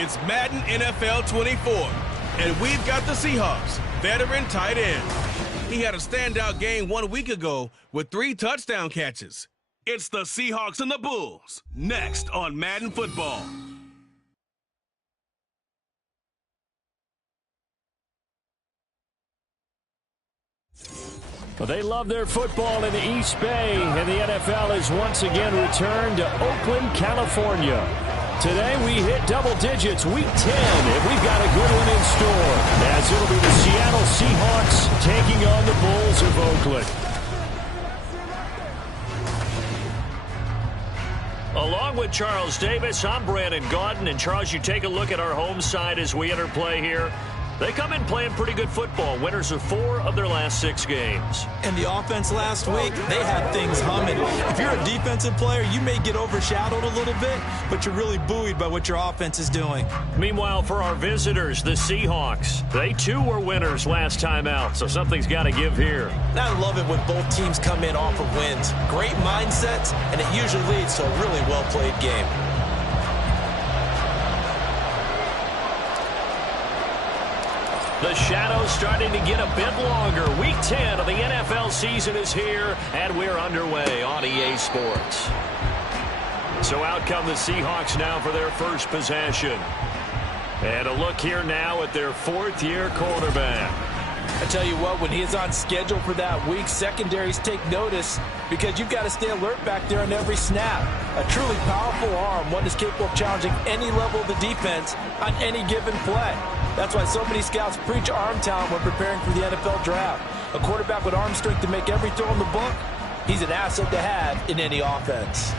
It's Madden NFL 24, and we've got the Seahawks veteran tight end. He had a standout game 1 week ago with 3 touchdown catches. It's the Seahawks and the Bulls, next on Madden Football. Well, they love their football in the East Bay, and the NFL has once again returned to Oakland, California. Today we hit double digits, week 10, and we've got a good one in store, as it'll be the Seattle Seahawks taking on the Bulls of Oakland. Along with Charles Davis, I'm Brandon Gaudin, and Charles, you take a look at our home side as we enter play here. They come in playing pretty good football. Winners of 4 of their last 6 games. And the offense last week, they had things humming. If you're a defensive player, you may get overshadowed a little bit, but you're really buoyed by what your offense is doing. Meanwhile, for our visitors, the Seahawks, they too were winners last time out, so something's got to give here. And I love it when both teams come in off of wins. Great mindsets, and it usually leads to a really well-played game. The shadow's starting to get a bit longer. Week 10 of the NFL season is here, and we're underway on EA Sports. So out come the Seahawks now for their first possession. And a look here now at their 4th-year quarterback. I tell you what, when he is on schedule for that week, secondaries take notice because you've got to stay alert back there on every snap. A truly powerful arm, one is capable of challenging any level of the defense on any given play. That's why so many scouts preach arm talent when preparing for the NFL draft. A quarterback with arm strength to make every throw in the book, he's an asset to have in any offense.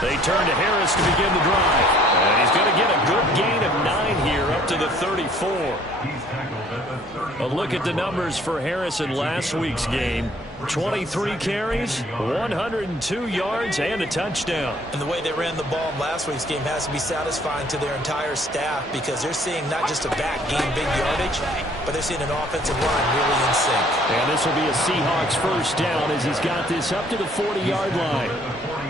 They turn to Harris to begin the drive. And he's going to get a good gain of 9 here up to the 34. A look at the numbers for Harris in last week's game. 23 carries, 102 yards, and a touchdown. And the way they ran the ball in last week's game has to be satisfying to their entire staff because they're seeing not just a back gain big yardage, but they're seeing an offensive line really in sync. And this will be a Seahawks first down as he's got this up to the 40-yard line.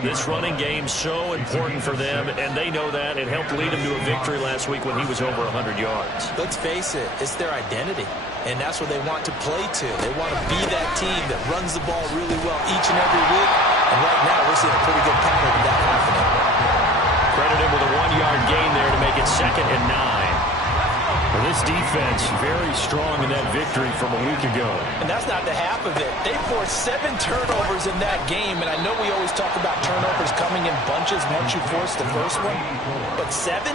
This running game's so important for them, and they know that. It helped lead him to a victory last week when he was over 100 yards. Let's face it, it's their identity, and that's what they want to play to. They want to be that team that runs the ball really well each and every week, and right now we're seeing a pretty good pattern of that happening. Credit him with a 1-yard gain there to make it 2nd and 9. Well, this defense very strong in that victory from a week ago. And that's not the half of it. They forced 7 turnovers in that game, and I know we always talk about turnovers coming in bunches once you force the first one, but 7?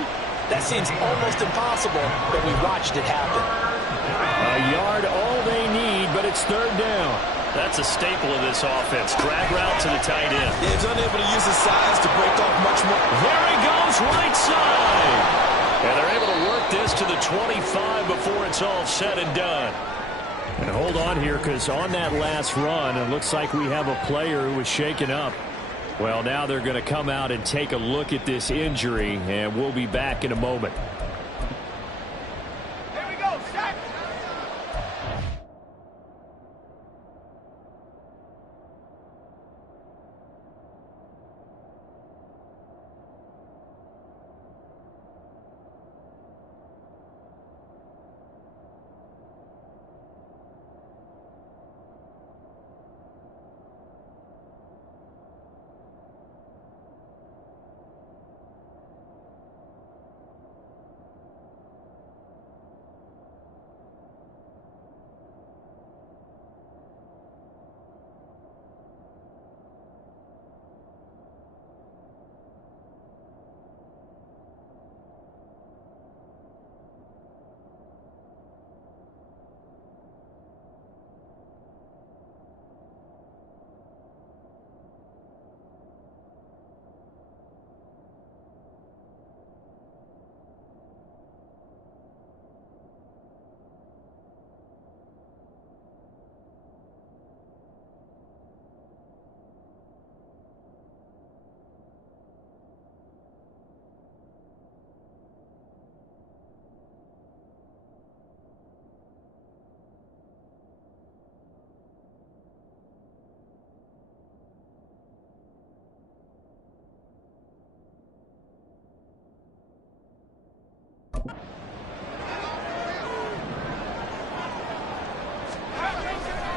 That seems almost impossible, but we watched it happen. A yard all they need, but it's 3rd down. That's a staple of this offense. Drag route to the tight end. Yeah, he's unable to use his size to break off much more. There he goes, right side. And they're able to work this to the 25 before it's all said and done. And hold on here, because on that last run, it looks like we have a player who was shaken up. Well, now they're going to come out and take a look at this injury, and we'll be back in a moment.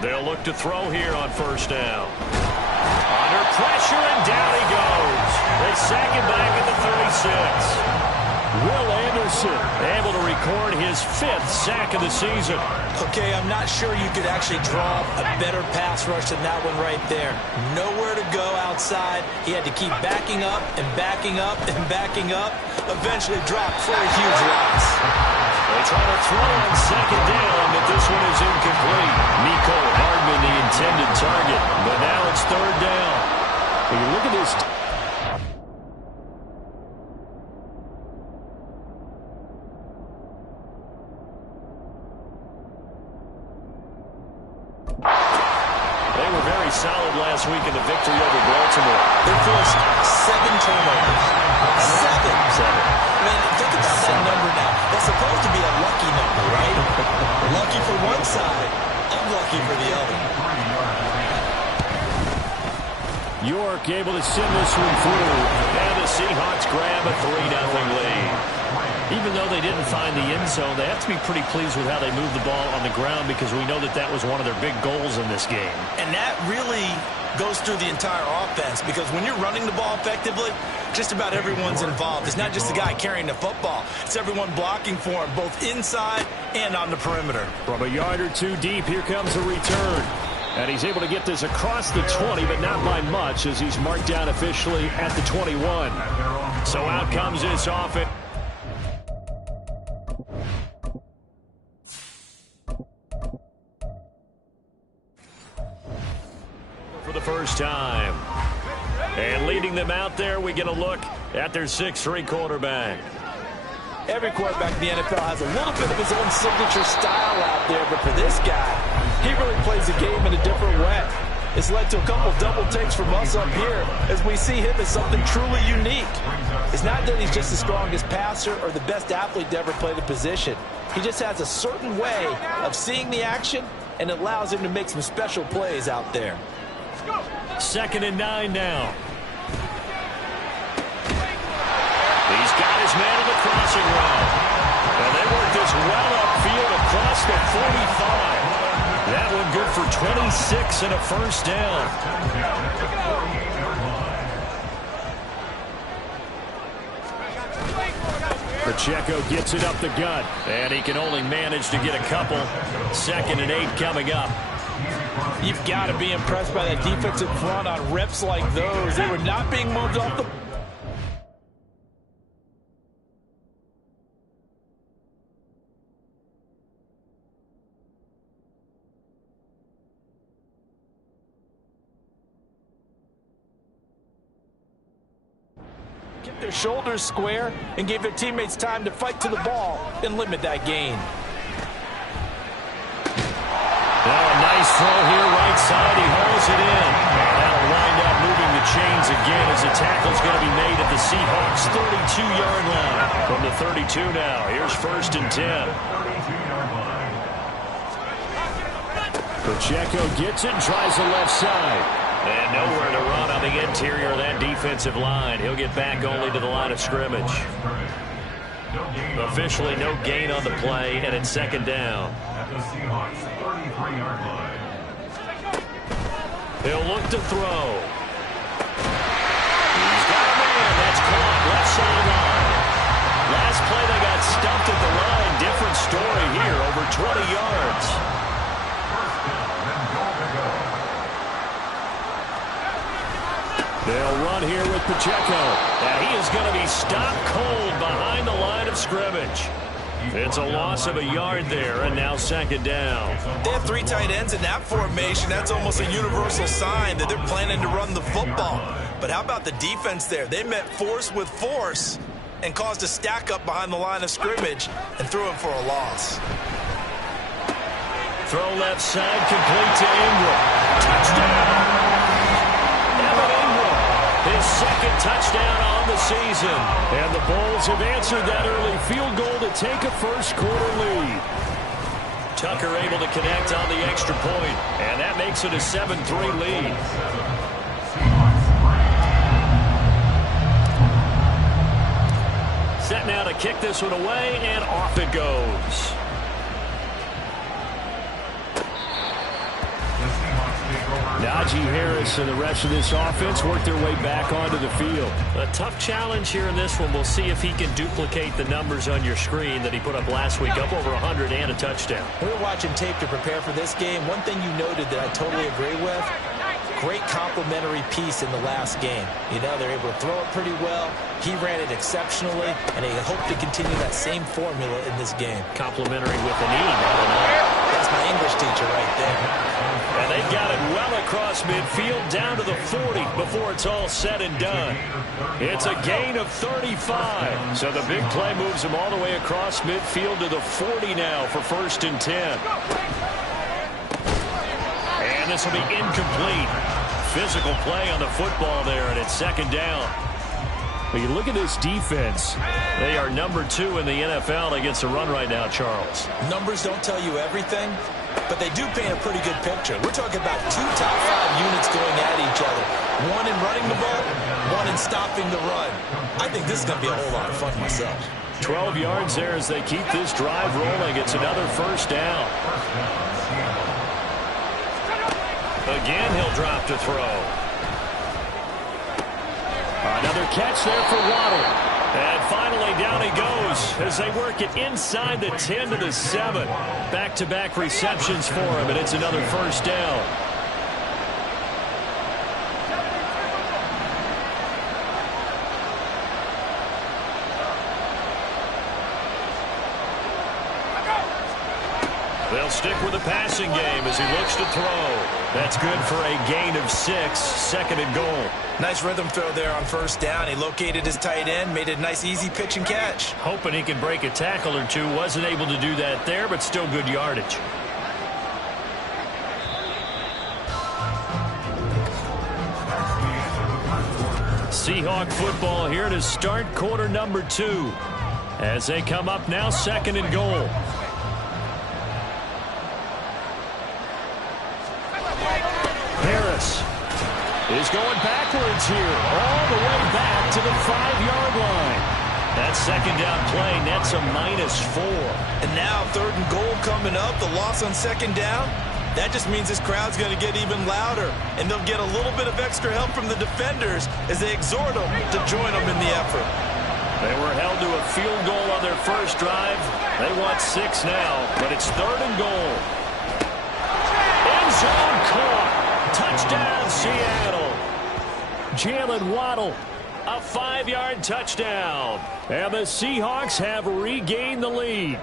They'll look to throw here on first down. Under pressure, and down he goes. They sack him back at the 36. Will Anderson able to record his 5th sack of the season. Okay, I'm not sure you could actually draw up a better pass rush than that one right there. Nowhere to go outside. He had to keep backing up and backing up and backing up. Eventually dropped for a huge loss. They try to throw on second down, but this one is incomplete. Nico Hardman, the intended target, but now it's third down. When you look at this. They were very solid last week in the victory over Baltimore. They forced 7 turnovers. 7. I mean, think about that number now. That's supposed to be a lucky number, right? Lucky for one side, unlucky for the other. York able to send this one through. And the Seahawks grab a 3-0 lead. Even though they didn't find the end zone, they have to be pretty pleased with how they moved the ball on the ground because we know that that was one of their big goals in this game. And that really goes through the entire offense because when you're running the ball effectively, just about everyone's involved. It's not just the guy carrying the football. It's everyone blocking for him, both inside and on the perimeter. From a yard or two deep, here comes a return. And he's able to get this across the 20, but not by much as he's marked down officially at the 21. So out comes this offense. For the first time. And leading them out there, we get a look at their 6'3" quarterback. Every quarterback in the NFL has a little bit of his own signature style out there, but for this guy, he really plays the game in a different way. It's led to a couple double takes from us up here as we see him as something truly unique. It's not that he's just the strongest passer or the best athlete to ever play the position. He just has a certain way of seeing the action, and it allows him to make some special plays out there. 2nd and 9 now. He's got his man on the crossing route. And they work this well upfield across the 45. That one good for 26 and a first down. Pacheco gets it up the gut. And he can only manage to get a couple. 2nd and 8 coming up. You've got to be impressed by that defensive front on reps like those. They were not being moved off the... Kept their shoulders square and gave their teammates time to fight to the ball and limit that gain. Now a nice throw here right side. He hauls it in. And that'll wind up moving the chains again as the tackle's going to be made at the Seahawks' 32-yard line. From the 32 now, here's 1st and 10. Pacheco gets it and tries the left side. And nowhere to run on the interior of that defensive line. He'll get back only to the line of scrimmage. Officially no gain on the play, and it's 2nd down. He'll look to throw. He's got a man. That's caught. Left sideline. Last play they got stumped at the line. Different story here. Over 20 yards. They'll run here with Pacheco. Now he is going to be stopped cold behind the line of scrimmage. It's a loss of a yard there, and now 2nd down. They have 3 tight ends in that formation. That's almost a universal sign that they're planning to run the football. But how about the defense there? They met force with force and caused a stack up behind the line of scrimmage and threw him for a loss. Throw left side, complete to Ingram. Touchdown! His 2nd touchdown on the season. And the Bulls have answered that early field goal to take a first-quarter lead. Tucker able to connect on the extra point, and that makes it a 7-3 lead. Set now to kick this one away, and off it goes. Najee Harris and the rest of this offense work their way back onto the field. A tough challenge here in this one. We'll see if he can duplicate the numbers on your screen that he put up last week, up over 100 and a touchdown. We were watching tape to prepare for this game. One thing you noted that I totally agree with, great complementary piece in the last game. You know, they're able to throw it pretty well. He ran it exceptionally, and they hope to continue that same formula in this game. Complimentary with an E. That's my English teacher right there. And they got it well across midfield down to the 40 before it's all said and done. It's a gain of 35. So the big play moves them all the way across midfield to the 40 now for 1st and 10. And this will be incomplete. Physical play on the football there, and it's 2nd down. But you look at this defense. They are number 2 in the NFL against the run right now, Charles. Numbers don't tell you everything, but they do paint a pretty good picture. We're talking about 2 top 5 units going at each other. One in running the ball, one in stopping the run. I think this is going to be a whole lot of fun myself. 12 yards there as they keep this drive rolling. It's another 1st down. Again, he'll drop to throw. Another catch there for Waddle. And finally, down he goes as they work it inside the 10 to the 7. Back-to-back receptions for him, and it's another 1st down. They'll stick with the passing game as he looks to throw. That's good for a gain of 6, 2nd and goal. Nice rhythm throw there on 1st down. He located his tight end, made a nice easy pitch and catch. Hoping he can break a tackle or two. Wasn't able to do that there, but still good yardage. Seahawk football here to start quarter number 2. As they come up now, 2nd and goal. Harris is going backwards here, all the way back to the 5-yard line. That 2nd down play nets a -4. And now 3rd and goal coming up, the loss on 2nd down. That just means this crowd's going to get even louder, and they'll get a little bit of extra help from the defenders as they exhort them to join them in the effort. They were held to a field goal on their first drive. They want 6 now, but it's 3rd and goal. End zone caught. Touchdown, Seattle. Jalen Waddle, a 5-yard touchdown. And the Seahawks have regained the lead.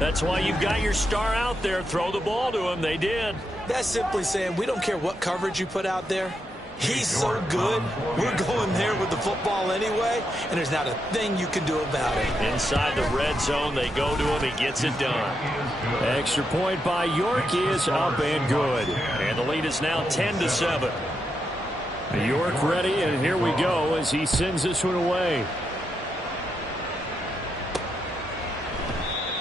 That's why you've got your star out there. Throw the ball to him. They did. That's simply saying we don't care what coverage you put out there. He's so good. We're going there with the football anyway, and there's not a thing you can do about it. Inside the red zone, they go to him. He gets it done. Extra point by York is up and good. And the lead is now 10 to 7. York ready, and here we go as he sends this one away.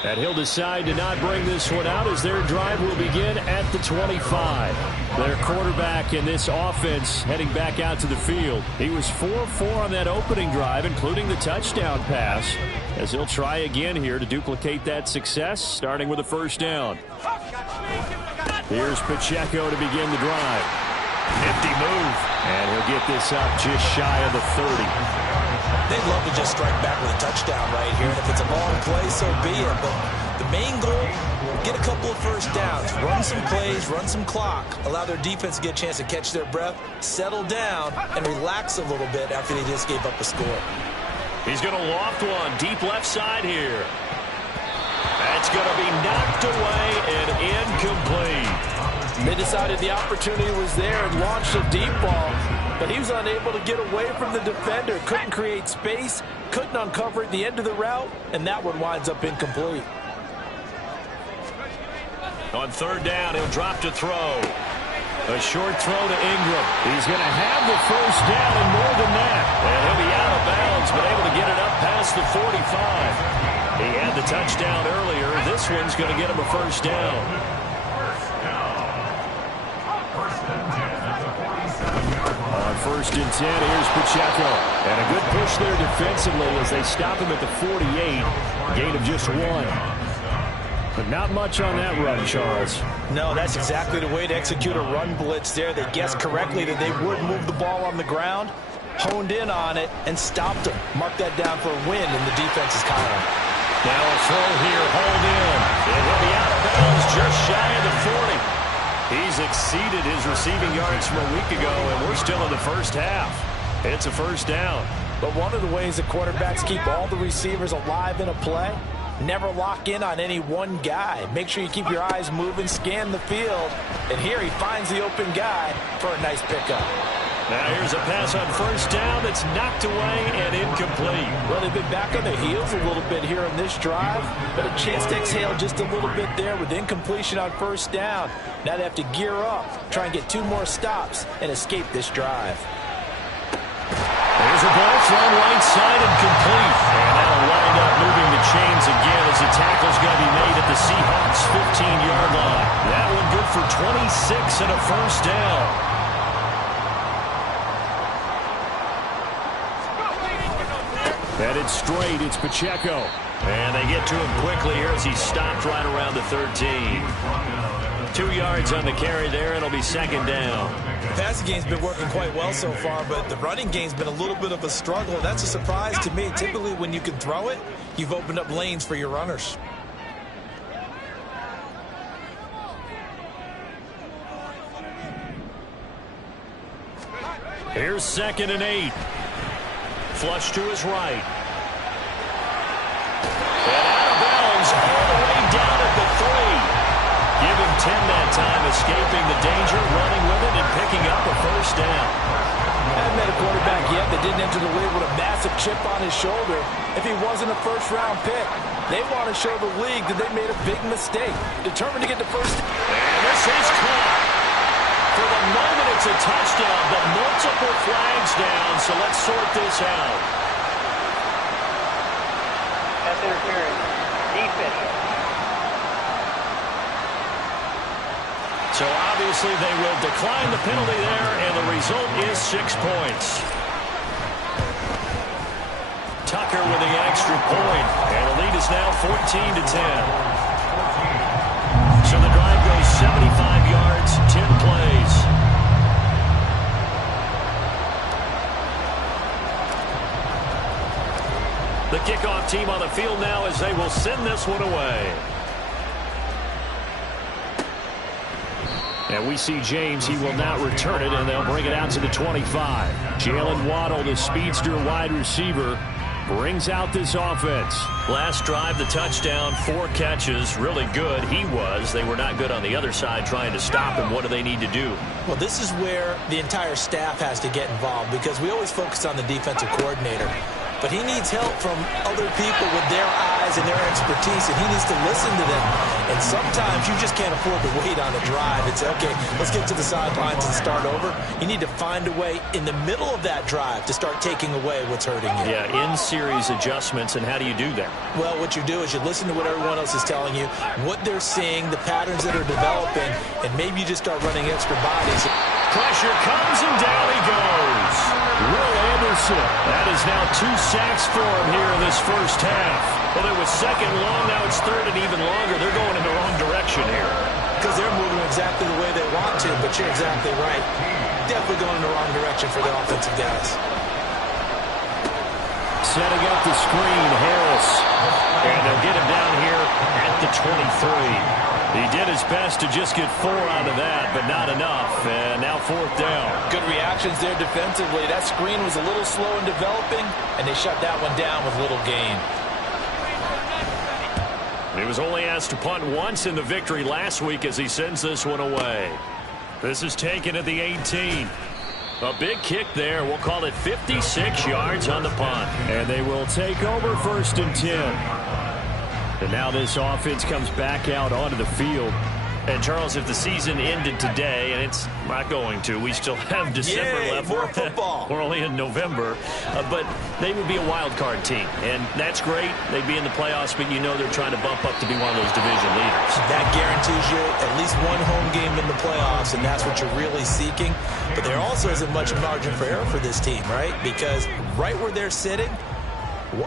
And he'll decide to not bring this one out as their drive will begin at the 25. Their quarterback in this offense heading back out to the field. He was 4-4 on that opening drive, including the touchdown pass, as he'll try again here to duplicate that success, starting with a 1st down. Here's Pacheco to begin the drive. Nifty move. And he'll get this up just shy of the 30. They'd love to just strike back with a touchdown right here. And if it's a long play, so be it. But the main goal, get a couple of 1st downs, run some plays, run some clock, allow their defense to get a chance to catch their breath, settle down, and relax a little bit after they just gave up a score. He's going to loft one deep left side here. That's going to be knocked away and incomplete. They decided the opportunity was there and launched a deep ball, but he was unable to get away from the defender. Couldn't create space, couldn't uncover at the end of the route, and that one winds up incomplete. On 3rd down, he'll drop to throw. A short throw to Ingram. He's going to have the 1st down and more than that. And he'll be out of bounds, but able to get it up past the 45. He had the touchdown earlier. This one's going to get him a 1st down. On 1st and 10, here's Pacheco. And a good push there defensively as they stop him at the 48. Gain of just 1. But not much on that run, Charles. No, that's exactly the way to execute a run blitz there. They guessed correctly that they would move the ball on the ground, honed in on it, and stopped them. Mark that down for a win in the defense's column. Now a throw here, hold in. And he'll be out of bounds just shy of the 40. He's exceeded his receiving yards from a week ago, and we're still in the first half. It's a first down. But one of the ways that quarterbacks keep all the receivers alive in a play, never lock in on any one guy. Make sure you keep your eyes moving, scan the field. And here he finds the open guy for a nice pickup. Now here's a pass on first down that's knocked away and incomplete. Well, they've been back on their heels a little bit here on this drive, but a chance to exhale just a little bit there with incompletion on first down. Now they have to gear up, try and get 2 more stops, and escape this drive. There's a ball thrown right side and complete. And that'll wind up moving the chains again as the tackle's going to be made at the Seahawks' 15-yard line. That one good for 26 and a first down. Headed straight, it's Pacheco. And they get to him quickly here as he's stopped right around the 13. 2 yards on the carry there, and it'll be second down. The passing game's been working quite well so far, but the running game's been a little bit of a struggle. That's a surprise to me. Typically, when you can throw it, you've opened up lanes for your runners. Here's 2nd and 8. Flush to his right. And out of bounds all the way down at the 3. Give him 10 that time, escaping the danger, running with it, and picking up a first down. I haven't met a quarterback yet that didn't enter the league with a massive chip on his shoulder. If he wasn't a first-round pick, they want to show the league that they made a big mistake. Determined to get the first. And this is caught. For the moment, it's a touchdown, but multiple flags down, so let's sort this out. Pass interference. Defense. So obviously they will decline the penalty there, and the result is 6 points. Tucker with the extra point, and the lead is now 14-10. So the drive goes 75 yards, 10 plays. The kickoff team on the field now as they will send this one away. And we see James, he will not return it, and they'll bring it out to the 25. Jalen Waddle, the speedster wide receiver, brings out this offense. Last drive, the touchdown, 4 catches, really good. He was. They were not good on the other side trying to stop him. What do they need to do? Well, this is where the entire staff has to get involved because we always focus on the defensive coordinator. But he needs help from other people with their eyes and their expertise, and he needs to listen to them. And sometimes you just can't afford to wait on a drive and say, okay, let's get to the sidelines and start over. You need to find a way in the middle of that drive to start taking away what's hurting you. Yeah, in-series adjustments, and how do you do that? Well, what you do is you listen to what everyone else is telling you, what they're seeing, the patterns that are developing, and maybe you just start running extra bodies. Pressure comes, and down he goes. Will Anderson. That is now 2 sacks for him here in this first half. Well, it was second long, now it's third and even longer. They're going in the wrong direction here. Because they're moving exactly the way they want to, but you're exactly right. Definitely going in the wrong direction for the offensive guys. Setting up the screen, Harris. And they'll get him down here at the 23. He did his best to just get 4 out of that, but not enough. And now 4th down. Good reactions there defensively. That screen was a little slow in developing, and they shut that one down with little gain. He was only asked to punt once in the victory last week as he sends this one away. This is taken at the 18. A big kick there. We'll call it 56 yards on the punt. And they will take over 1st and 10. And now this offense comes back out onto the field. And, Charles, if the season ended today, and it's not going to, we still have December left. More football. We're only in November. But they would be a wild card team. And that's great. They'd be in the playoffs, but you know they're trying to bump up to be one of those division leaders. That guarantees you at least one home game in the playoffs, and that's what you're really seeking. But there also isn't much margin for error for this team, right? Because right where they're sitting,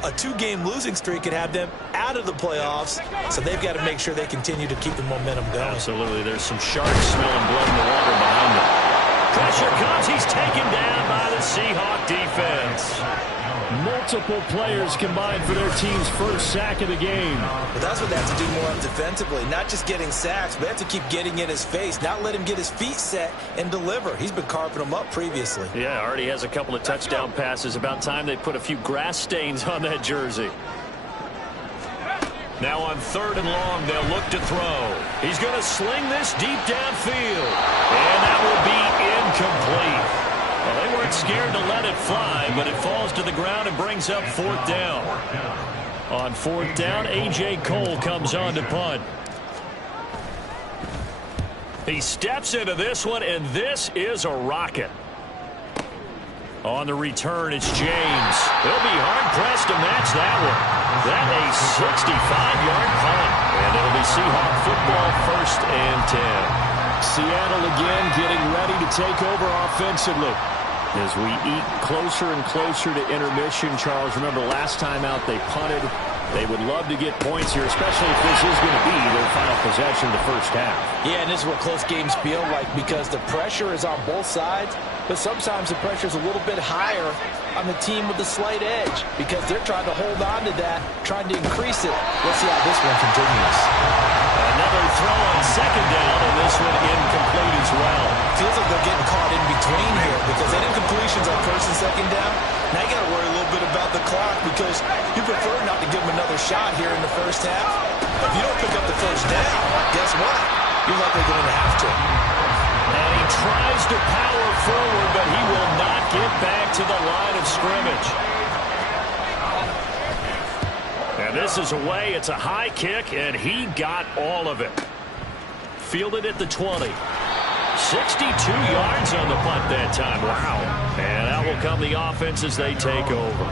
a 2-game losing streak could have them out of the playoffs, so they've got to make sure they continue to keep the momentum going. Absolutely. There's some sharks smelling blood in the water behind them. Pressure comes. He's taken down by the Seahawk defense. Multiple players combined for their team's first sack of the game. But that's what they have to do more of defensively. Not just getting sacks, but they have to keep getting in his face, not let him get his feet set and deliver. He's been carving them up previously. Yeah, already has a couple of touchdown passes. About time they put a few grass stains on that jersey. Now on 3rd and long, they'll look to throw. He's going to sling this deep downfield. And that will be incomplete. Well, they weren't scared to let it fly, but it falls to the ground and brings up 4th down. On 4th down, A.J. Cole comes on to punt. He steps into this one, and this is a rocket. On the return, it's James. He'll be hard-pressed to match that one. That's a 65-yard punt. And it'll be Seahawk football, 1st and 10. Seattle again getting ready to take over offensively. As we eat closer and closer to intermission, Charles, remember last time out they punted. They would love to get points here, especially if this is going to be their final possession of the first half. Yeah, and this is what close games feel like because the pressure is on both sides, but sometimes the pressure is a little bit higher on the team with the slight edge because they're trying to hold on to that, trying to increase it. Let's see how this one continues. Another throw on 2nd down, and this one incomplete as well. Feels like they're getting caught in between here because that incompletion's on 1st and 2nd down. Now you got to worry a little bit about the clock because you prefer not to give them another shot here in the first half. If you don't pick up the first down, guess what? You're likely going to have to. And he tries to power forward, but he will not get back to the line of scrimmage. And this is away. It's a high kick, and he got all of it. Fielded at the 20. 62 yards on the punt that time. Wow. And out will come the offense as they take over.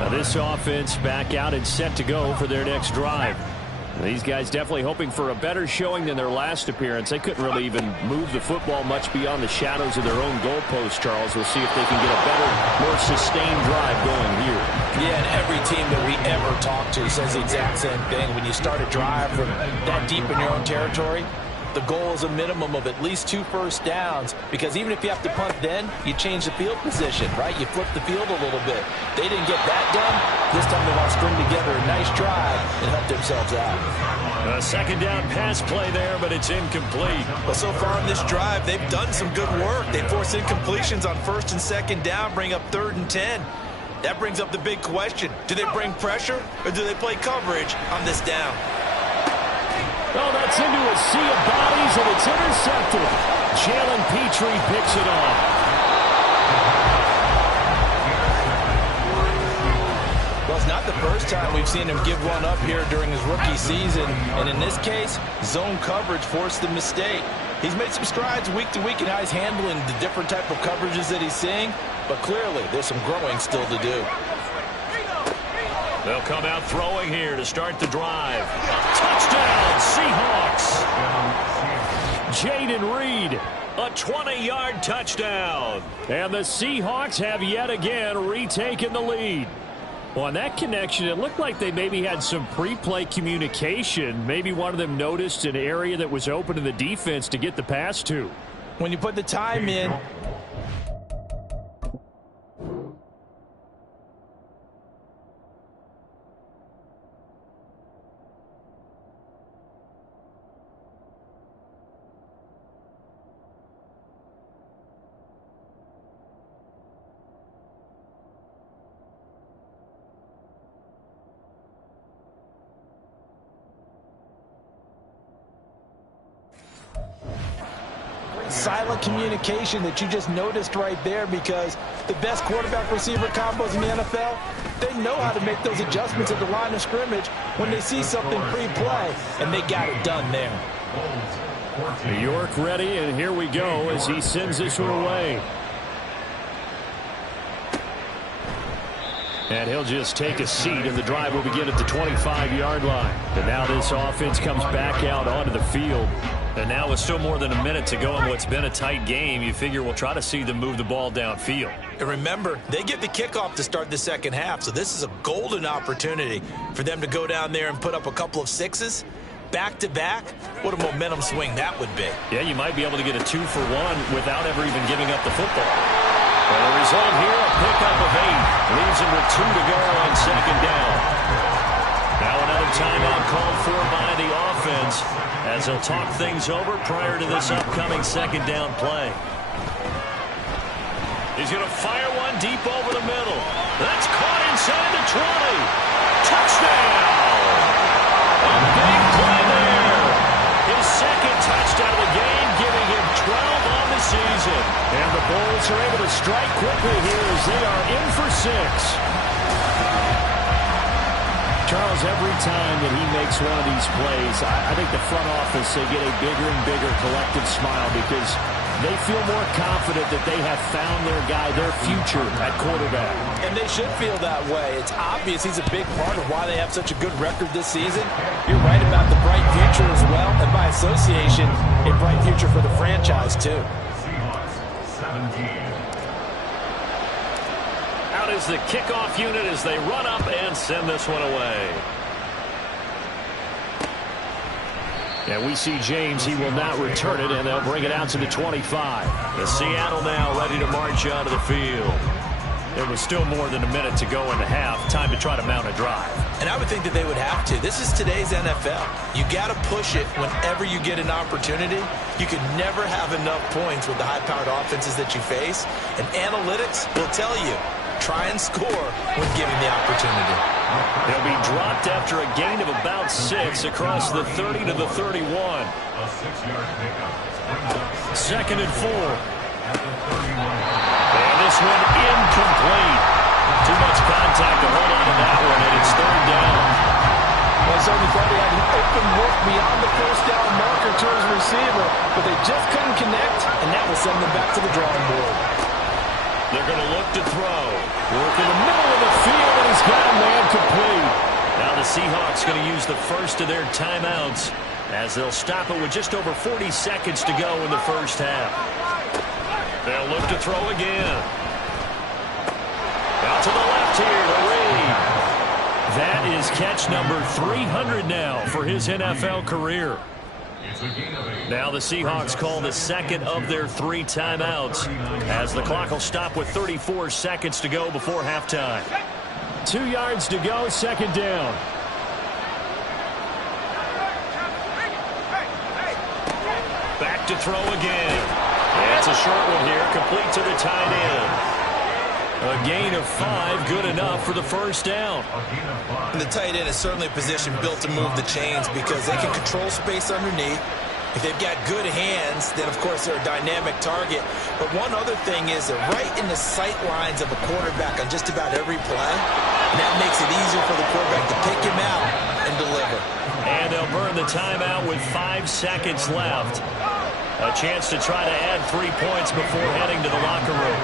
Now this offense back out and set to go for their next drive. These guys definitely hoping for a better showing than their last appearance. They couldn't really even move the football much beyond the shadows of their own goalpost, Charles. We'll see if they can get a better, more sustained drive going here. Yeah, and every team that we ever talk to says the exact same thing. When you start a drive from that deep in your own territory, the goal is a minimum of at least 2 first downs because even if you have to punt then, you change the field position, right? You flip the field a little bit. They didn't get that done. This time they want to string together a nice drive and help themselves out. A 2nd down pass play there, but it's incomplete. But so far in this drive, they've done some good work. They force incompletions on 1st and 2nd down, bring up 3rd and 10. That brings up the big question. Do they bring pressure or do they play coverage on this down? Oh, that's into a sea of bodies, and it's intercepted. Jalen Petrie picks it off. Well, it's not the first time we've seen him give one up here during his rookie season. And in this case, zone coverage forced the mistake. He's made some strides week to week in how he's handling the different type of coverages that he's seeing. But clearly, there's some growing still to do. They'll come out throwing here to start the drive. Touchdown, Seahawks. Jaden Reed, a 20-yard touchdown. And the Seahawks have yet again retaken the lead. Well, on that connection, it looked like they maybe had some pre-play communication. Maybe one of them noticed an area that was open to the defense to get the pass to. When you put the time in, silent communication that you just noticed right there because the best quarterback receiver combos in the NFL, they know how to make those adjustments at the line of scrimmage when they see something pre-play, and they got it done there. New York ready, and here we go as he sends this one away. And he'll just take a seat, and the drive will begin at the 25-yard line. And now this offense comes back out onto the field. And now with still more than a minute to go in what's been a tight game, you figure we'll try to see them move the ball downfield. And remember, they get the kickoff to start the second half, so this is a golden opportunity for them to go down there and put up a couple of sixes back-to-back. What a momentum swing that would be. Yeah, you might be able to get a 2-for-1 without ever even giving up the football. And the result here, a pickup of 8. Leaves them with 2 to go on second down. Now another timeout called for by the offense as they'll talk things over prior to this upcoming second down play. He's going to fire one deep over the middle. That's caught inside the 20. Touchdown! A big play there. His second touchdown of the game, giving him 12 on the season. And the Bulls are able to strike quickly here as they are in for 6. Charles, every time that he makes one of these plays, I think the front office, they get a bigger and bigger collective smile because they feel more confident that they have found their guy, their future at quarterback. And they should feel that way. It's obvious he's a big part of why they have such a good record this season. You're right about the bright future as well, and by association, a bright future for the franchise too. Out is the kickoff unit as they run up and send this one away. And we see James. He will not return it, and they'll bring it out to the 25. The Seattle now ready to march out of the field. There was still more than a minute to go in the half. Time to try to mount a drive. And I would think that they would have to. This is today's NFL. You got to push it whenever you get an opportunity. You can never have enough points with the high-powered offenses that you face. And analytics will tell you, try and score when given the opportunity. They'll be dropped after a gain of about 6 across the 30 to the 31. Second and 4. And this one incomplete. Too much contact to hold on to that one, and it's third down. Well, certainly thought he had an open look beyond the first down marker to his receiver, but they just couldn't connect, and that will send them back to the drawing board. They're going to look to throw. Work in the middle of the field, and he's got a man complete. Now the Seahawks going to use the first of their timeouts as they'll stop it with just over 40 seconds to go in the first half. They'll look to throw again. Out to the left here to Reed. That is catch number 300 now for his NFL career. Now the Seahawks call the second of their 3 timeouts as the clock will stop with 34 seconds to go before halftime. 2 yards to go, second down. Back to throw again. That's a short one here, complete to the tight end. A gain of 5, good enough for the first down. And the tight end is certainly a position built to move the chains because they can control space underneath. If they've got good hands, then of course they're a dynamic target. But one other thing is they're right in the sight lines of a quarterback on just about every play. And that makes it easier for the quarterback to pick him out and deliver. And they'll burn the timeout with 5 seconds left. A chance to try to add 3 points before heading to the locker room.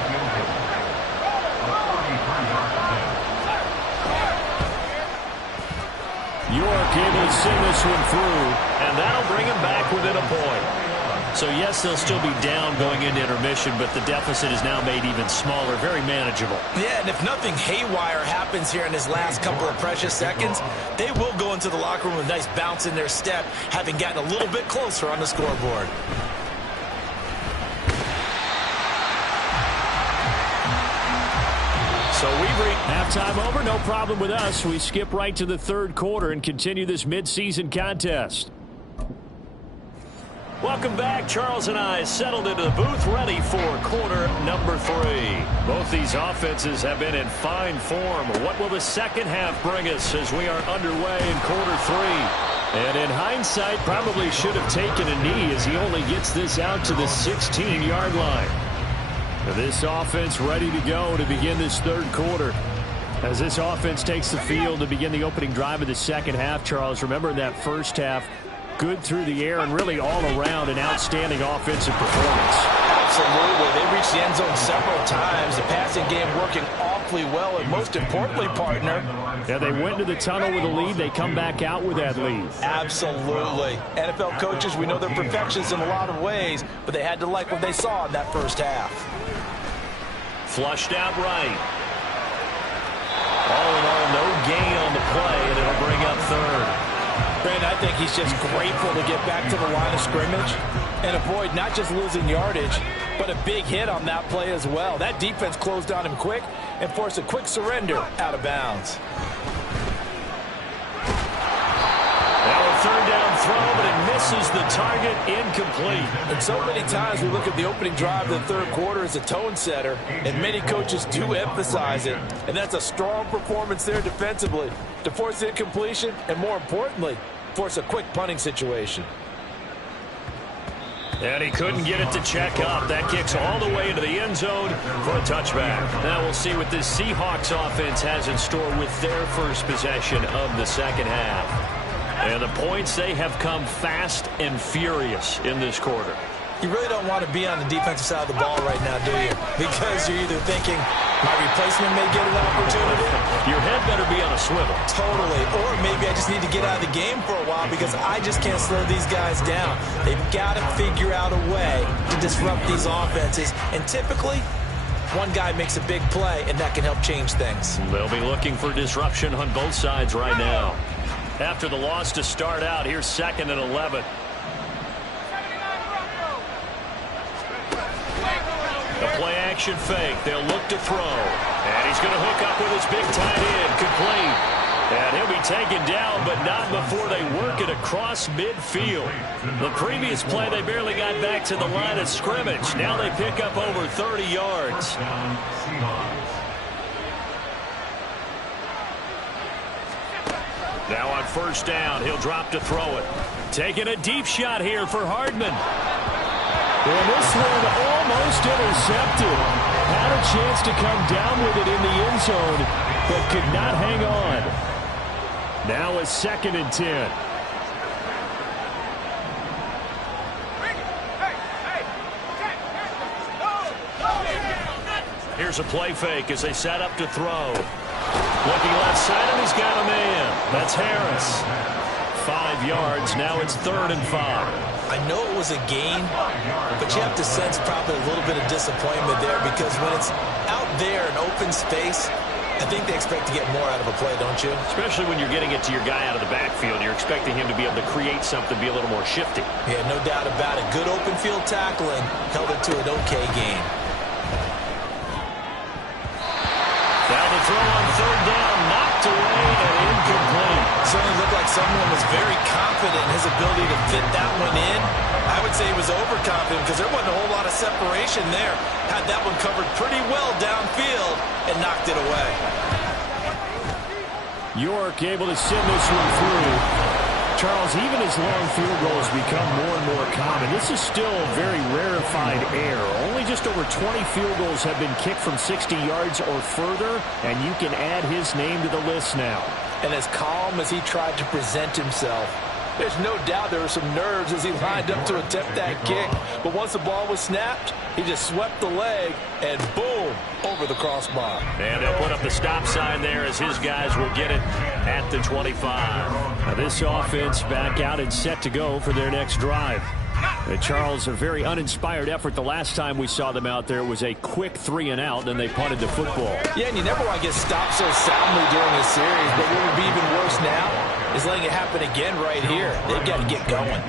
York able to send this one through, and that'll bring him back within a point. So, yes, they'll still be down going into intermission, but the deficit is now made even smaller, very manageable. Yeah, and if nothing haywire happens here in his last couple of precious seconds, they will go into the locker room with a nice bounce in their step, having gotten a little bit closer on the scoreboard. So we've reached halftime over, no problem with us. We skip right to the third quarter and continue this midseason contest. Welcome back. Charles and I settled into the booth ready for quarter number 3. Both these offenses have been in fine form. What will the second half bring us as we are underway in quarter 3? And in hindsight, probably should have taken a knee as he only gets this out to the 16-yard line. This offense ready to go to begin this third quarter. As this offense takes the field to begin the opening drive of the second half, Charles, remember in that first half, good through the air and really all around an outstanding offensive performance. Absolutely. They reached the end zone several times. The passing game working awfully well, and most importantly, partner. Yeah, they went into the tunnel with a lead. They come back out with that lead. Absolutely. NFL coaches, we know they're perfectionists in a lot of ways, but they had to like what they saw in that first half. Flushed out right. All in all, no gain on the play, and it'll bring up third. Brandon, I think he's just grateful to get back to the line of scrimmage and avoid not just losing yardage, but a big hit on that play as well. That defense closed on him quick and forced a quick surrender out of bounds. Now a third down throw, but it misses the target, incomplete. And so many times we look at the opening drive of the third quarter as a tone setter, and many coaches do emphasize it. And that's a strong performance there defensively to force incompletion and, more importantly, force a quick punting situation. And he couldn't get it to check up. That kicks all the way into the end zone for a touchback. Now we'll see what this Seahawks offense has in store with their first possession of the second half. And the points, they have come fast and furious in this quarter. You really don't want to be on the defensive side of the ball right now, do you? Because you're either thinking, my replacement may get an opportunity. Your head better be on a swivel. Totally. Or maybe I just need to get out of the game for a while because I just can't slow these guys down. They've got to figure out a way to disrupt these offenses. And typically, one guy makes a big play, and that can help change things. They'll be looking for disruption on both sides right now. After the loss to start out, here's 2nd and 11. The play-action fake. They'll look to throw. And he's going to hook up with his big tight end. Complete. And he'll be taken down, but not before they work it across midfield. The previous play, they barely got back to the line of scrimmage. Now they pick up over 30 yards. Now on first down, he'll drop to throw it. Taking a deep shot here for Hardman. And this one almost intercepted. Had a chance to come down with it in the end zone, but could not hang on. Now a 2nd and 10. Here's a play fake as they set up to throw. Looking left side, and he's got a man. That's Harris. 5 yards. Now it's 3rd and 5. I know it was a gain, but you have to sense probably a little bit of disappointment there because when it's out there in open space, I think they expect to get more out of a play, don't you? Especially when you're getting it to your guy out of the backfield. You're expecting him to be able to create something, be a little more shifty. Yeah, no doubt about it. Good open field tackling held it to an okay gain. Down the throw on 3rd down, knocked away and incomplete. Certainly looked like someone was very confident in his ability to fit that one in. I would say he was overconfident because there wasn't a whole lot of separation there. Had that one covered pretty well downfield and knocked it away. York able to send this one through. Charles, even as long field goals become more and more common, this is still very rarefied air. Only just over 20 field goals have been kicked from 60 yards or further, and you can add his name to the list now. And as calm as he tried to present himself, there's no doubt there were some nerves as he lined up to attempt that kick. But once the ball was snapped, he just swept the leg and boom, over the crossbar. And they'll put up the stop sign there as his guys will get it at the 25. Now this offense back out and set to go for their next drive. Charles, a very uninspired effort the last time we saw them out there. It was a quick 3 and out, then they punted the football. Yeah, and you never want to get stopped so soundly during a series, but what would be even worse now is letting it happen again right here. They've got to get going.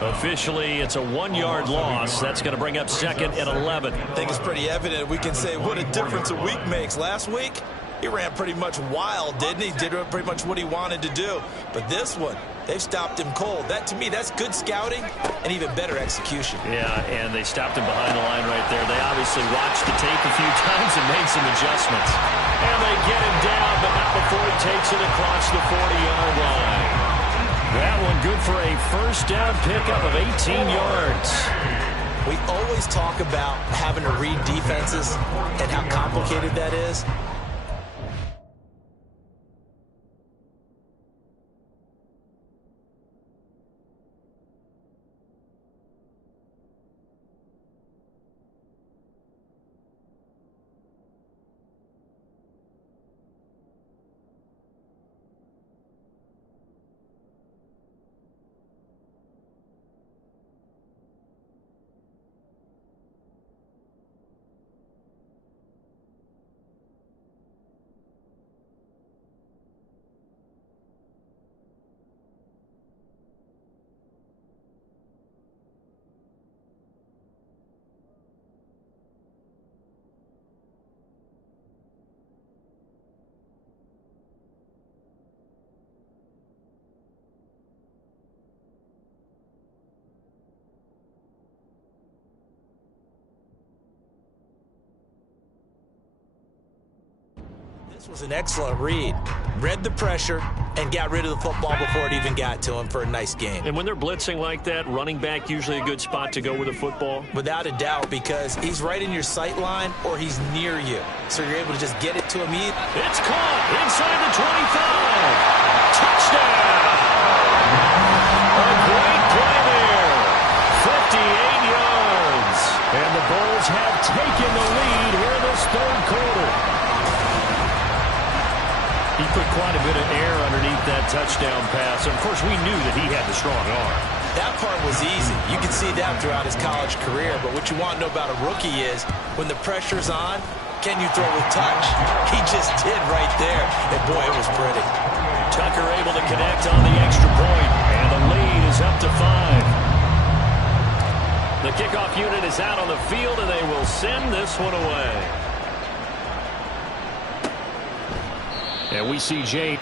Officially, it's a 1-yard loss. That's going to bring up 2nd and 11. I think it's pretty evident. We can say what a difference a week makes. Last week, he ran pretty much wild, didn't he? Did pretty much what he wanted to do. But this one, they've stopped him cold. That, to me, that's good scouting and even better execution. Yeah, and they stopped him behind the line right there. They obviously watched the tape a few times and made some adjustments. And they get him down, but not before he takes it across the 40-yard line. That one good for a first down pickup of 18 yards. We always talk about having to read defenses and how complicated that is. This was an excellent read. Read the pressure and got rid of the football before it even got to him for a nice game. And when they're blitzing like that, running back usually a good spot to go with a football? Without a doubt, because he's right in your sight line or he's near you. So you're able to just get it to him. It's caught inside the 25. Touchdown! A great play there. 58 yards. And the Bulls have taken the lead here in this third quarter. He put quite a bit of air underneath that touchdown pass. Of course, we knew that he had the strong arm. That part was easy. You can see that throughout his college career. But what you want to know about a rookie is when the pressure's on, can you throw with touch? He just did right there. And, boy, it was pretty. Tucker able to connect on the extra point. And the lead is up to 5. The kickoff unit is out on the field, and they will send this one away. And we see Jay.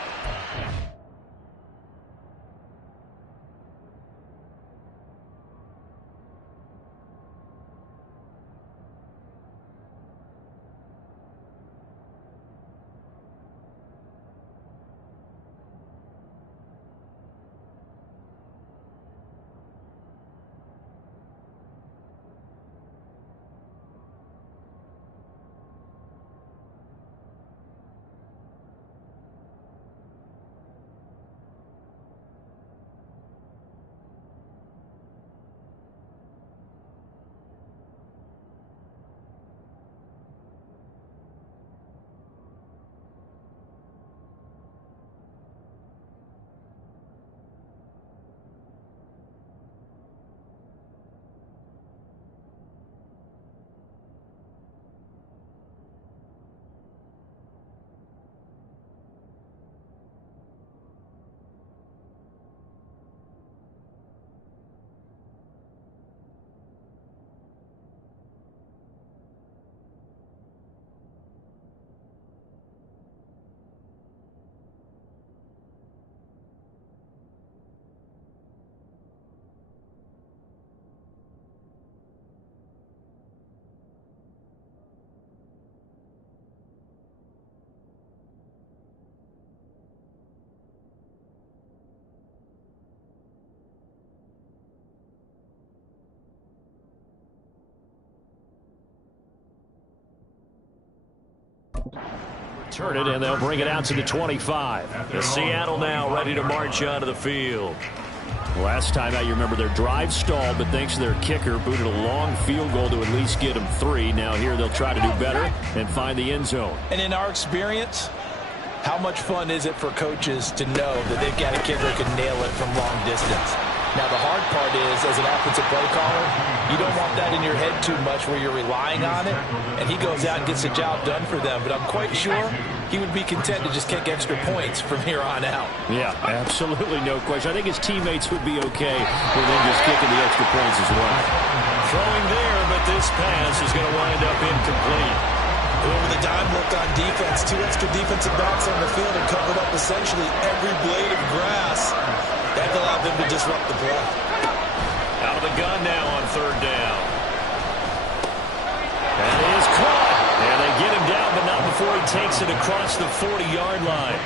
Turn it, and they'll bring it out to the 25. The Seattle now ready to march onto the field. Last time out, you remember their drive stalled, but thanks to their kicker, booted a long field goal to at least get them 3. Now here they'll try to do better and find the end zone. And in our experience, how much fun is it for coaches to know that they've got a kicker who can nail it from long distance? Now, the hard part is, as an offensive play caller, you don't want that in your head too much where you're relying on it, and he goes out and gets the job done for them. But I'm quite sure he would be content to just kick extra points from here on out. Yeah, absolutely no question. I think his teammates would be okay with him just kicking the extra points as well. Throwing there, but this pass is going to wind up incomplete. Over the dime look on defense, 2 extra defensive backs on the field and covered up essentially every blade of grass. That allowed them to disrupt the play. Out of the gun now on third down. And he is caught. And they get him down, but not before he takes it across the 40-yard line.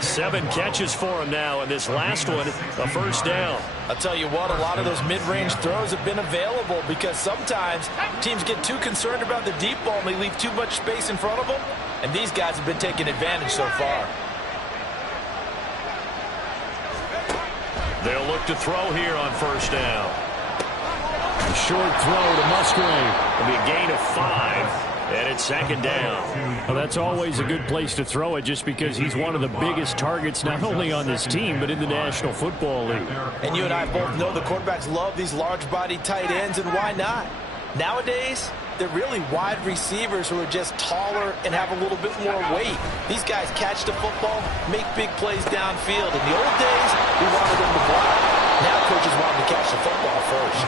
7 catches for him now, and this last one, a first down. I'll tell you what, a lot of those mid-range throws have been available because sometimes teams get too concerned about the deep ball and they leave too much space in front of them, and these guys have been taking advantage so far. They'll look to throw here on first down. A short throw to Musgrave. It'll be a gain of 5. And it's second down. Well, that's always a good place to throw it just because he's one of the biggest targets not only on this team but in the National Football League. And you and I both know the quarterbacks love these large-bodied tight ends, and why not? Nowadays, they're really wide receivers who are just taller and have a little bit more weight. These guys catch the football, make big plays downfield. In the old days, we wanted them to block. Now coaches want them to catch the football first.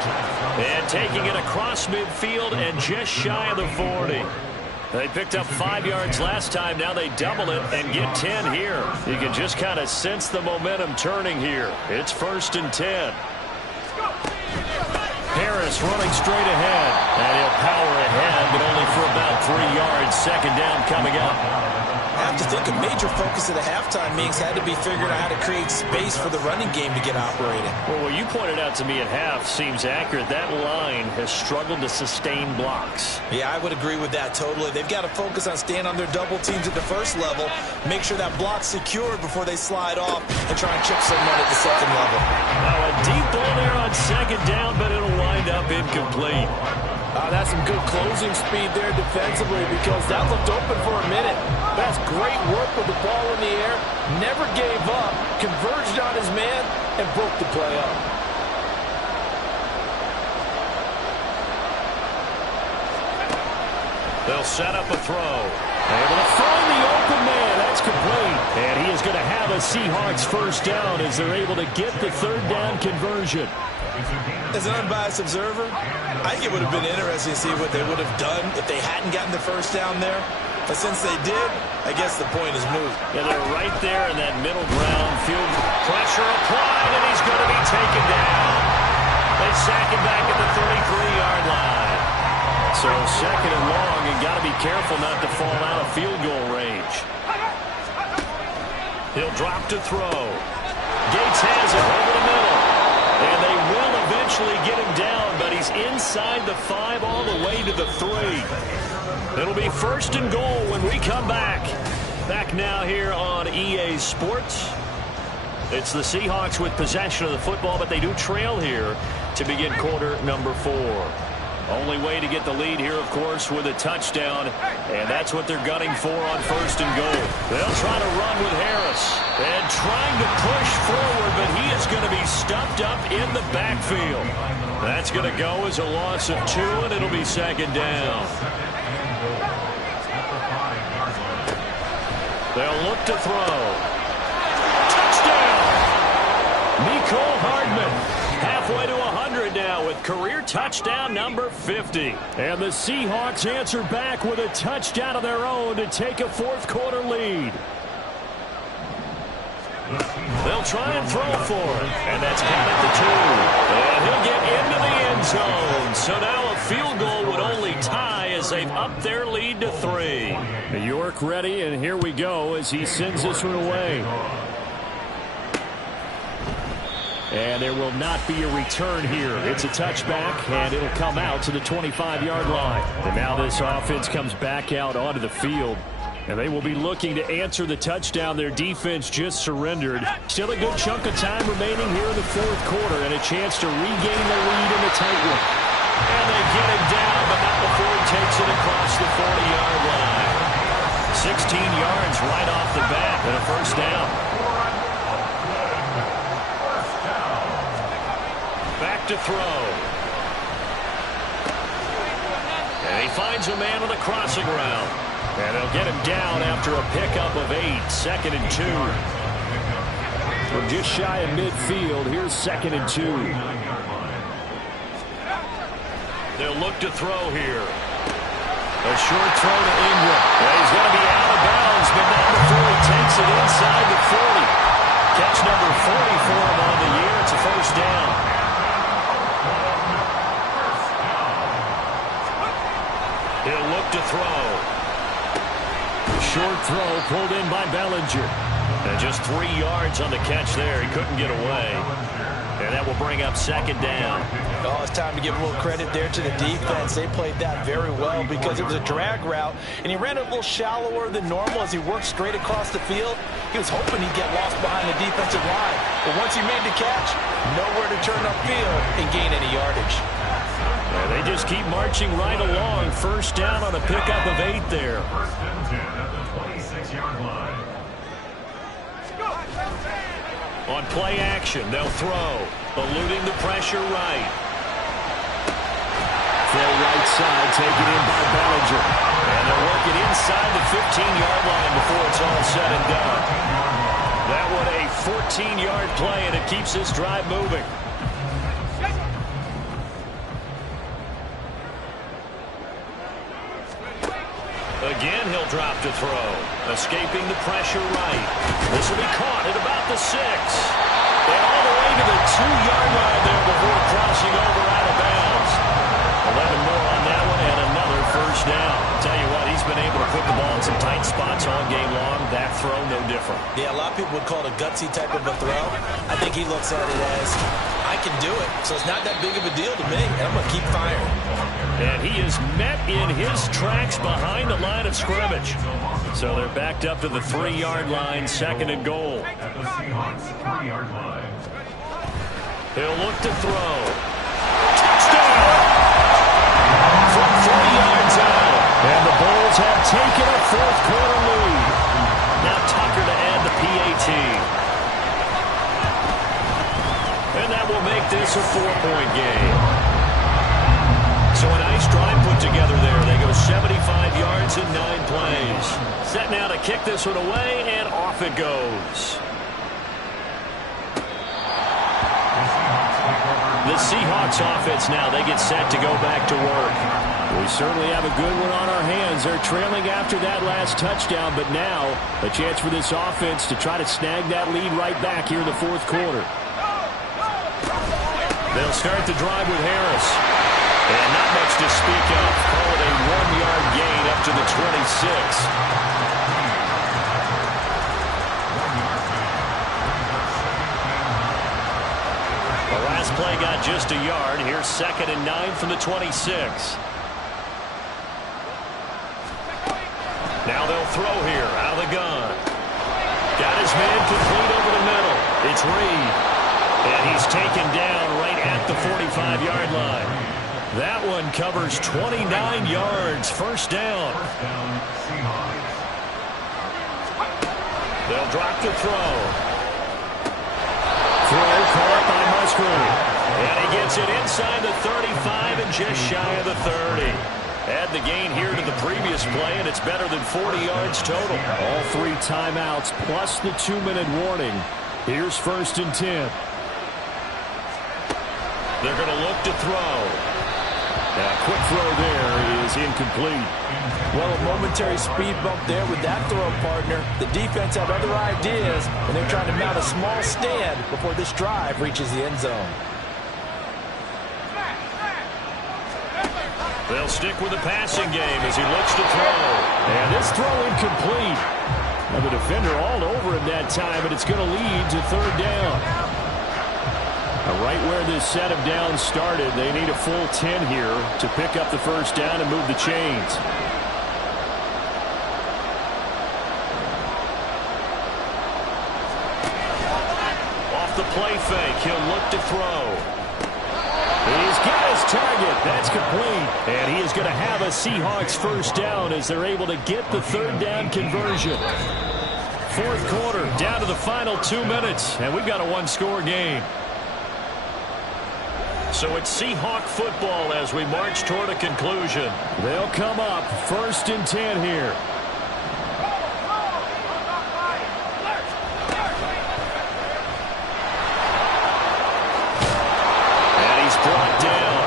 And taking it across midfield and just shy of the 40. They picked up 5 yards last time. Now they double it and get 10 here. You can just kind of sense the momentum turning here. It's 1st and 10. Harris running straight ahead. And he'll power ahead, but only for about 3 yards. Second down coming up. I have to think a major focus of the halftime meetings had to be figuring out how to create space for the running game to get operating. Well, what you pointed out to me at half seems accurate. That line has struggled to sustain blocks. Yeah, I would agree with that totally. They've got to focus on staying on their double teams at the first level, make sure that block's secured before they slide off and try and chip someone at the second level. Now a deep ball there on second down, but it'll wind up incomplete. That's some good closing speed there defensively because that looked open for a minute. That's great work with the ball in the air. Never gave up, converged on his man, and broke the play up. They'll set up a throw. Able to find the open man. That's complete. And he is going to have a Seahawks first down as they're able to get the third down conversion. As an unbiased observer, I think it would have been interesting to see what they would have done if they hadn't gotten the first down there. But since they did, I guess the point is moot. Yeah, they're right there in that middle ground. Field pressure applied, and he's going to be taken down. They sack him back at the 33-yard line. So second and long, and got to be careful not to fall out of field goal range. He'll drop to throw. Gates has it over the middle. And they will eventually get him down, but he's inside the 5 all the way to the 3. It'll be first and goal when we come back. Back now here on EA Sports. It's the Seahawks with possession of the football, but they do trail here to begin quarter number 4. Only way to get the lead here, of course, with a touchdown, and that's what they're gunning for on first and goal. They'll try to run with Harris, and trying to push forward, but he is going to be stuffed up in the backfield. That's going to go as a loss of 2, and it'll be second down. They'll look to throw. Touchdown! Mecole Hardman. Halfway to 100 now with career touchdown number 50. And the Seahawks answer back with a touchdown of their own to take a fourth quarter lead. They'll try and throw for it. And that's caught at the 2. And he'll get into the end zone. So now a field goal would only tie as they've upped their lead to 3. New York ready, and here we go as he sends this one away. And there will not be a return here. It's a touchback, and it'll come out to the 25-yard line. And now this offense comes back out onto the field. And they will be looking to answer the touchdown their defense just surrendered. Still a good chunk of time remaining here in the fourth quarter, and a chance to regain the lead in the tight one. And they get him down, but not before he takes it across the 40-yard line. 16 yards right off the bat and a first down. Back to throw. And he finds a man on the crossing route. And they'll get him down after a pickup of 8. Second and 2. From just shy of midfield, here's second and 2. They'll look to throw here. A short throw to Ingram. And he's going to be out of bounds, but not before he takes it inside the 40. Catch number 40 for him on the year. It's a first down. He'll look to throw. Short throw pulled in by Bellinger. And just 3 yards on the catch there. He couldn't get away. And that will bring up second down. Oh, it's time to give a little credit there to the defense. They played that very well because it was a drag route, and he ran it a little shallower than normal as he worked straight across the field. He was hoping he'd get lost behind the defensive line. But once he made the catch, nowhere to turn upfield and gain any yardage. And they just keep marching right along. First down on a pickup of 8 there. On play action, they'll throw. Eluding the pressure right. Full right side, taken in by Bellinger. And they'll work it inside the 15-yard line before it's all said and done. That one a 14-yard play, and it keeps this drive moving. Again, he'll drop to throw. Escaping the pressure right. This will be caught at about the 6. And all the way to the 2-yard line there before crossing over out of bounds. 11 more on that one and another first down. Tell you what, he's been able to put the ball in some tight spots all game long. would call it a gutsy type of a throw. I think he looks at it as, I can do it, so it's not that big of a deal to me, and I'm going to keep firing. And he is met in his tracks behind the line of scrimmage. So they're backed up to the 3-yard line, 2nd and goal. He'll look to throw. Touchdown! From 3 yards out. And the Bulls have taken a 4th quarter lead. Now Tucker to add the PAT. And that will make this a 4-point game. So a nice drive put together there. They go 75 yards in 9 plays. Set now to kick this one away, and off it goes. The Seahawks offense now, they get set to go back to work. We certainly have a good one on our hands. They're trailing after that last touchdown, but now a chance for this offense to try to snag that lead right back here in the 4th quarter. They'll start the drive with Harris. And not much to speak of. Call it a 1-yard gain up to the 26. The last play got just a yard. Here's 2nd and 9 from the 26. Now they'll throw here out of the gun. Got his man complete over the middle. It's Reed. And he's taken down right at the 45-yard line. That one covers 29 yards. 1st down. They'll drop the throw. Throw caught by Musgrave. And he gets it inside the 35 and just shy of the 30. Add the gain here to the previous play, and it's better than 40 yards total. All 3 timeouts plus the 2-minute warning. Here's 1st and 10. They're going to look to throw. A quick throw there is incomplete. Well, a momentary speed bump there with that throw, partner. The defense had other ideas, and they're trying to mount a small stand before this drive reaches the end zone. They'll stick with the passing game as he looks to throw. And this throw incomplete. Now the defender all over him that time, but it's going to lead to 3rd down. Right where this set of downs started, they need a full 10 here to pick up the 1st down and move the chains. Off the play fake, he'll look to throw. He's got his target. That's complete. And he is going to have a Seahawks 1st down as they're able to get the 3rd down conversion. 4th quarter, down to the final 2 minutes, and we've got a 1-score game. So it's Seahawk football as we march toward a conclusion. They'll come up 1st and 10 here. And he's brought down.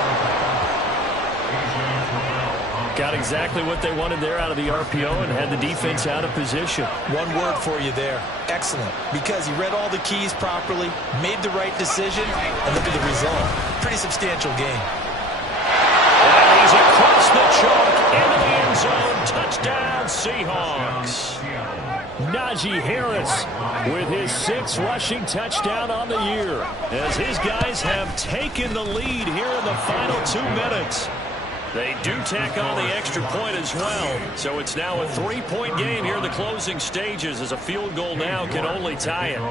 Got exactly what they wanted there out of the RPO and had the defense out of position. One word for you there. Excellent. Because he read all the keys properly, made the right decision, and look at the result. Pretty substantial game. And he's across the chalk into the end zone. Touchdown, Seahawks. Najee Harris with his 6th rushing touchdown on the year as his guys have taken the lead here in the final 2 minutes. They do tack on the extra point as well. So it's now a 3-point game here in the closing stages as a field goal now can only tie it.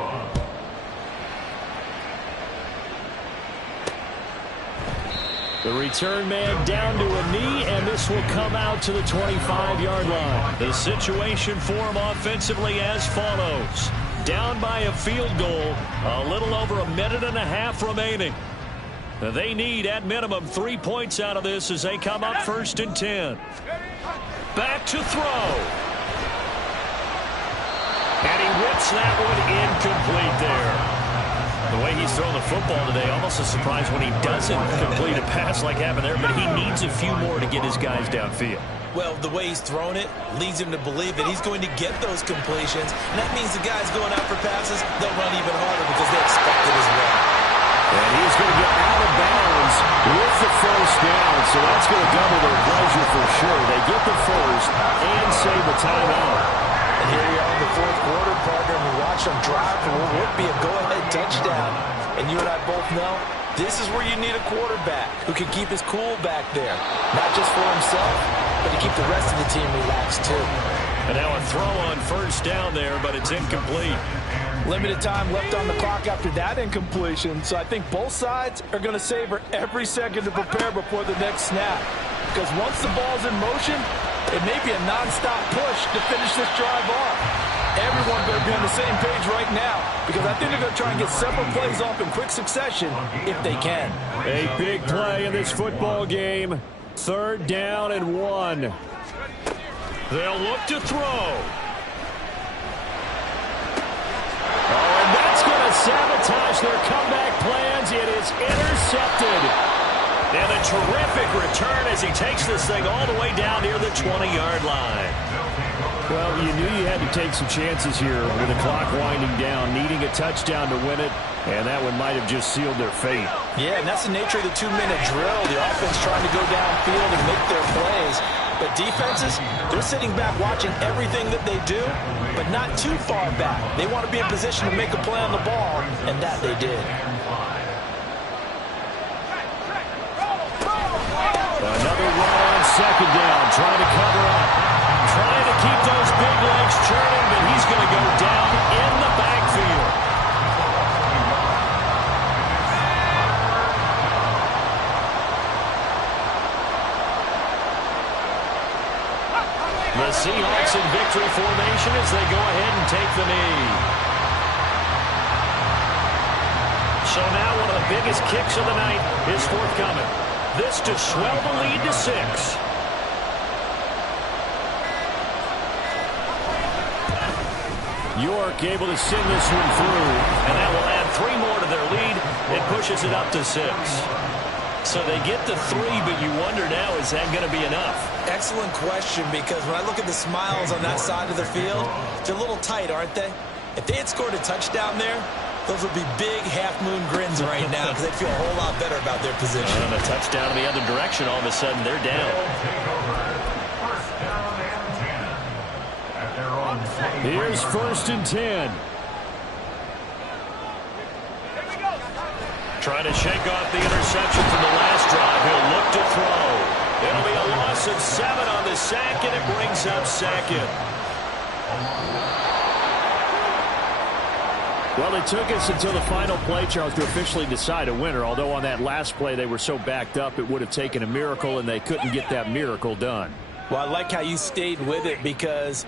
The return man down to a knee, and this will come out to the 25-yard line. The situation for him offensively as follows. Down by a field goal, a little over a minute and a half remaining. They need, at minimum, 3 points out of this as they come up 1st and 10. Back to throw. And he whips that one incomplete there. The way he's thrown the football today, almost a surprise when he doesn't complete a pass like happened there, but he needs a few more to get his guys downfield. Well, the way he's thrown it leads him to believe that he's going to get those completions, and that means the guys going out for passes, they'll run even harder because they expect it as well. And he's going to get out of bounds with the 1st down, so that's going to double their pleasure for sure. They get the 1st and save the timeout. And here we are in the fourth quarter, partner, and we watch them drive for what would be a go-ahead touchdown. And you and I both know this is where you need a quarterback who can keep his cool back there. Not just for himself, but to keep the rest of the team relaxed too. And now a throw on first down there, but it's incomplete. Limited time left on the clock after that incompletion, so I think both sides are going to savor every second to prepare before the next snap. Because once the ball's in motion, it may be a non-stop push to finish this drive off. Everyone better be on the same page right now, because I think they're going to try and get several plays off in quick succession if they can. A big play in this football game. 3rd down and 1. They'll look to throw. Oh, and that's going to sabotage their comeback plans. It is intercepted. And a terrific return as he takes this thing all the way down near the 20-yard line. Well, you knew you had to take some chances here with the clock winding down, needing a touchdown to win it, and that one might have just sealed their fate. Yeah, and that's the nature of the 2-minute drill. The offense trying to go downfield and make their plays. But defenses, they're sitting back watching everything that they do, but not too far back. They want to be in position to make a play on the ball, and that they did. Another run on 2nd down, trying to cover up. Trying to keep those big legs churning, but he's going to go down in the backfield. The Seahawks in victory formation as they go ahead and take the knee. So now one of the biggest kicks of the night is forthcoming. This to swell the lead to 6. York able to send this one through, and that will add 3 more to their lead. It pushes it up to 6. So they get to 3, but you wonder now, is that going to be enough? Excellent question, because when I look at the smiles on that side of the field, they're a little tight, aren't they? If they had scored a touchdown there, those would be big half-moon grins right now because they'd feel a whole lot better about their position. And a touchdown in the other direction, all of a sudden they're down. Here's 1st and 10. Trying to shake off the interception from the last drive. He'll look to throw. It'll be a loss of 7 on the sack, and it brings up 2nd. Well, it took us until the final play, Charles, to officially decide a winner, although on that last play they were so backed up it would have taken a miracle, and they couldn't get that miracle done. Well, I like how you stayed with it because